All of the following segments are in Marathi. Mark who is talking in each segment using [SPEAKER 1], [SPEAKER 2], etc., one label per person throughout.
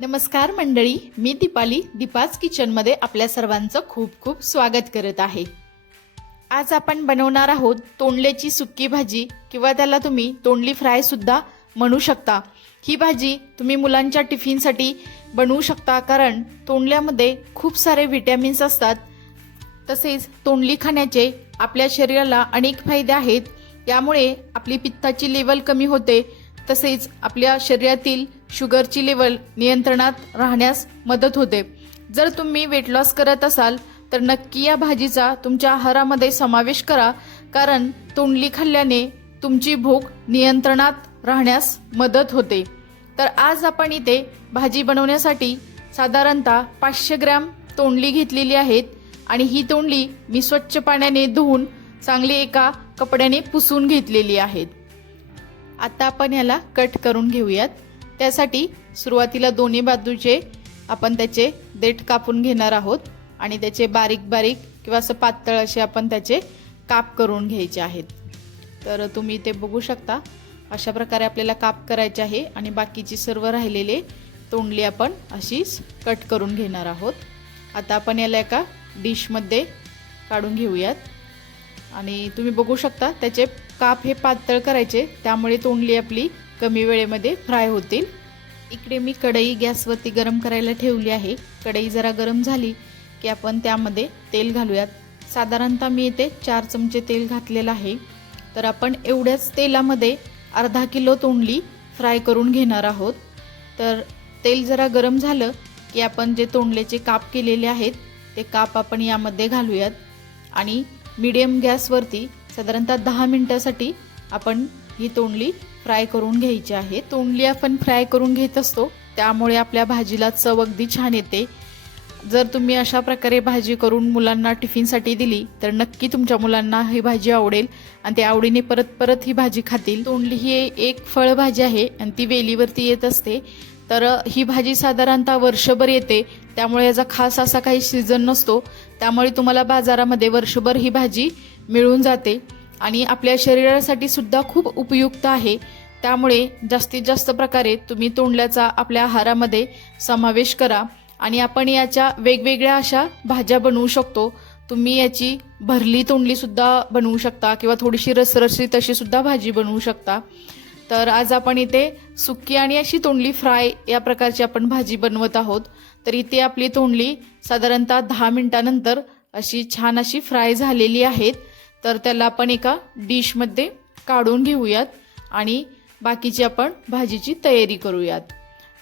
[SPEAKER 1] नमस्कार मंडळी मी दीपाली दीपाज किचनमध्ये आपल्या सर्वांचं खूप खूप स्वागत करत आहे. आज आपण बनवणार आहोत तोंडल्याची सुक्की भाजी किंवा त्याला तुम्ही तोंडली फ्रायसुद्धा म्हणू शकता. ही भाजी तुम्ही मुलांच्या टिफिनसाठी बनवू शकता कारण तोंडल्यामध्ये खूप सारे व्हिटॅमिन्स असतात. तसेच तोंडली खाण्याचे आपल्या शरीराला अनेक फायदे आहेत. त्यामुळे आपली पित्ताची लेवल कमी होते तसेच आपल्या शरीरातील शुगरची लेवल नियंत्रणात राहण्यास मदत होते. जर तुम्ही वेट लॉस करत असाल तर नक्की या भाजीचा तुमच्या आहारामध्ये समावेश करा कारण तोंडली खाल्ल्याने तुमची भूक नियंत्रणात राहण्यास मदत होते. तर आज आपण इथे भाजी बनवण्यासाठी साधारणतः पाचशे ग्रॅम तोंडली घेतलेली आहेत आणि ही तोंडली मी स्वच्छ पाण्याने धुवून चांगली एका कपड्याने पुसून घेतलेली आहेत. आता आपण याला कट करून घेऊयात. त्यासाठी सुरुवातीला दोन्ही बाजूचे आपण त्याचे देठ कापून घेणार आहोत आणि त्याचे बारीक बारीक किंवा असं पातळ असे आपण त्याचे काप करून घ्यायचे आहेत. तर तुम्ही ते बघू शकता अशा प्रकारे आपल्याला काप करायचे आहे आणि बाकीची सर्व राहिलेले तोंडली आपण अशीच कट करून घेणार आहोत. आता आपण याला एका डिशमध्ये काढून घेऊयात. आणि तुम्ही बघू शकता त्याचे काप हे पातळ करायचे त्यामुळे तोंडली आपली कमी वेळेमध्ये फ्राय होतील. इकडे मी कढई गॅसवरती गरम करायला ठेवली आहे. कढई जरा गरम झाली की आपण त्यामध्ये तेल घालूयात. साधारणतः मी इथे चार चमचे तेल घातलेलं आहे. तर आपण एवढ्याच तेलामध्ये अर्धा किलो तोंडली फ्राय करून घेणार आहोत. तर तेल जरा गरम झालं की आपण जे तोंडल्याचे काप केलेले आहेत ते काप आपण यामध्ये घालूयात. आणि मीडियम गॅसवरती साधारणतः दहा मिनटासाठी आपण ही तोंडली फ्राय करून घ्यायची आहे. तोंडली आपण फ्राय करून घेत असतो त्यामुळे आपल्या भाजीला चव अगदी छान येते. जर तुम्ही अशा प्रकारे भाजी करून मुलांना टिफिनसाठी दिली तर नक्की तुमच्या मुलांना ही भाजी आवडेल आणि ते आवडीने परत परत ही भाजी खातील. तोंडली ही एक फळभाजी आहे आणि ती वेलीवरती येत असते. तर ही भाजी साधारणतः वर्षभर येते. त्यामुळे याचा खास असा काही सीझन नसतो. त्यामुळे तुम्हाला बाजारामध्ये वर्षभर ही भाजी मिळून जाते. आणि आपल्या शरीरासाठी सुद्धा खूप उपयुक्त आहे. त्यामुळे जास्तीत जास्त प्रकारे तुम्ही तोंडल्याचा आपल्या आहारामध्ये समावेश करा. आणि आपण याच्या वेगवेगळ्या अशा भाज्या बनवू शकतो. तुम्ही याची भरली तोंडलीसुद्धा बनवू शकता किंवा थोडीशी रसरशीत अशी सुद्धा भाजी बनवू शकता. तर आज आपण इथे सुकी आणि अशी तोंडली फ्राय या प्रकारची आपण भाजी बनवत आहोत. तर इथे आपली तोंडली साधारणतः दहा मिनिटानंतर अशी छान अशी फ्राय झालेली आहेत. तर त्याला आपण एका डिशमध्ये काढून घेऊयात आणि बाकीची आपण भाजीची तयारी करूयात.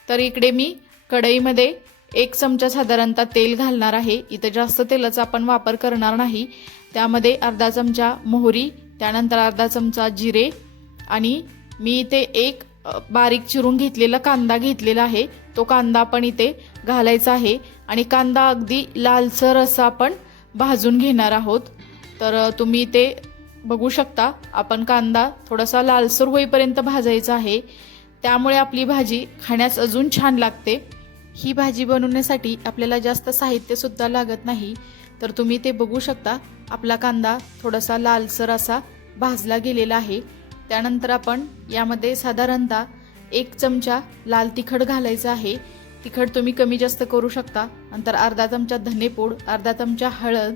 [SPEAKER 1] तर इकडे मी कढईमध्ये एक चमचा साधारणतः तेल घालणार आहे. इथं जास्त तेलाचा आपण वापर करणार नाही. त्यामध्ये अर्धा चमचा मोहरी त्यानंतर अर्धा चमचा जिरे आणि मी इथे एक बारीक चिरून घेतलेला कांदा घेतलेला आहे. तो कांदा आपण इथे घालायचा आहे. आणि कांदा अगदी लालसर असा आपण भाजून घेणार आहोत. तर तुम्ही इथे बघू शकता आपण कांदा थोडासा लालसर होईपर्यंत भाजायचा आहे. त्यामुळे आपली भाजी खाण्यास अजून छान लागते. ही भाजी बनवण्यासाठी आपल्याला जास्त साहित्यसुद्धा लागत नाही. तर तुम्ही ते बघू शकता आपला कांदा थोडासा लालसर असा भाजला गेलेला आहे. त्यानंतर आपण यामध्ये साधारणतः एक चमचा लाल तिखट घालायचं आहे. तिखट तुम्ही कमी जास्त करू शकता. नंतर अर्धा चमचा धनेपूड अर्धा चमचा हळद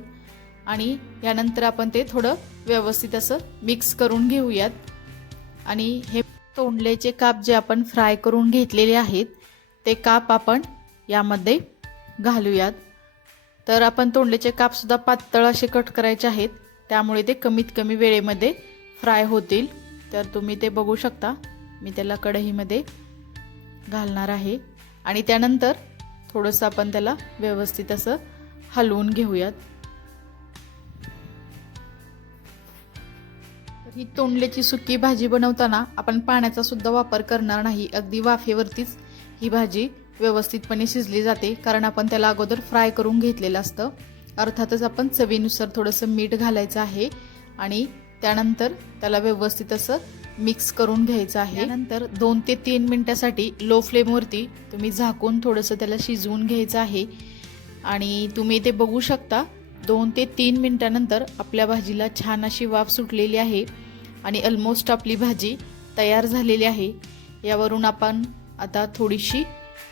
[SPEAKER 1] आणि यानंतर आपण ते थोडं व्यवस्थित असं मिक्स करून घेऊयात. आणि हे तोंडल्याचे काप जे आपण फ्राय करून घेतलेले आहेत ते काप आपण यामध्ये घालूयात. तर आपण तोंडल्याचे कापसुद्धा पातळ असे कट करायचे आहेत. त्यामुळे ते कमीत कमी वेळेमध्ये फ्राय होतील. तर तुम्ही ते बघू शकता. मी त्याला कढईमध्ये घालणार आहे. आणि त्यानंतर थोडंसं आपण त्याला व्यवस्थित असं हलवून घेऊयात. ही तोंडल्याची सुकी भाजी बनवताना आपण पाण्याचा सुद्धा वापर करणार नाही. अगदी वाफेवरतीच ही भाजी व्यवस्थितपणे शिजली जाते कारण आपण त्याला अगोदर फ्राय करून घेतलेलं असतं. अर्थातच आपण चवीनुसार थोडंसं मीठ घालायचं आहे आणि त्यानंतर त्याला व्यवस्थित असं मिक्स करून घ्यायचं आहे. नंतर दोन ते तीन मिनटासाठी लो फ्लेमवरती तुम्ही झाकून थोडंसं त्याला शिजवून घ्यायचं आहे. आणि तुम्ही ते बघू शकता दोन ते तीन मिनटानंतर आपल्या भाजीला छान अशी वाफ सुटलेली आहे आणि ऑलमोस्ट आपली भाजी तयार झालेली आहे. यावरून आपण आता थोडीशी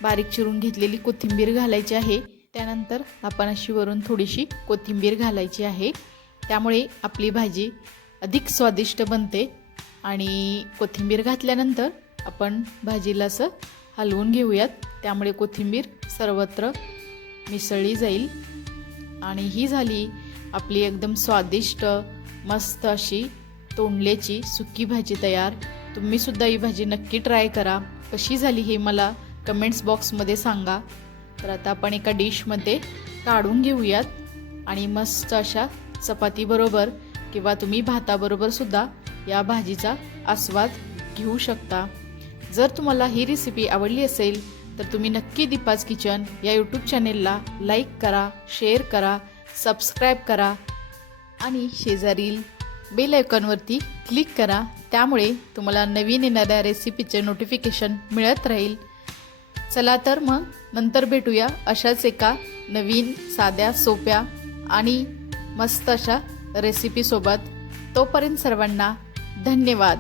[SPEAKER 1] बारीक चिरून घेतलेली कोथिंबीर घालायची आहे. त्यानंतर आपण अशी वरून थोडीशी कोथिंबीर घालायची आहे. त्यामुळे आपली भाजी अधिक स्वादिष्ट बनते. आणि कोथिंबीर घातल्यानंतर आपण भाजीला असं हलवून घेऊयात. त्यामुळे कोथिंबीर सर्वत्र मिसळली जाईल. आणि ही झाली आपली एकदम स्वादिष्ट मस्त अशी तोंडल्याची सुकी भाजी तयार. तुम्हीसुद्धा ही भाजी नक्की ट्राय करा. कशी झाली हे मला कमेंट्स बॉक्समध्ये सांगा. तर आता आपण एका डिशमध्ये काढून घेऊयात. आणि मस्त अशा चपातीबरोबर किंवा तुम्ही भाताबरोबर सुद्धा या भाजीचा आस्वाद घेऊ शकता. जर तुम्हाला ही रेसिपी आवडली असेल तर तुम्ही नक्की दीपाज किचन या यूट्यूब चॅनेलला लाईक करा शेअर करा सबस्क्राईब करा आणि शेजारील बेल आयकॉनवरती क्लिक करा. त्यामुळे तुम्हाला नवीन येणाऱ्या रेसिपीचे नोटिफिकेशन मिळत राहील. चला तर मग नंतर भेटूया अशाच एका नवीन साध्या सोप्या आणि मस्त अशा रेसिपीसोबत. तोपर्यंत सर्वांना धन्यवाद.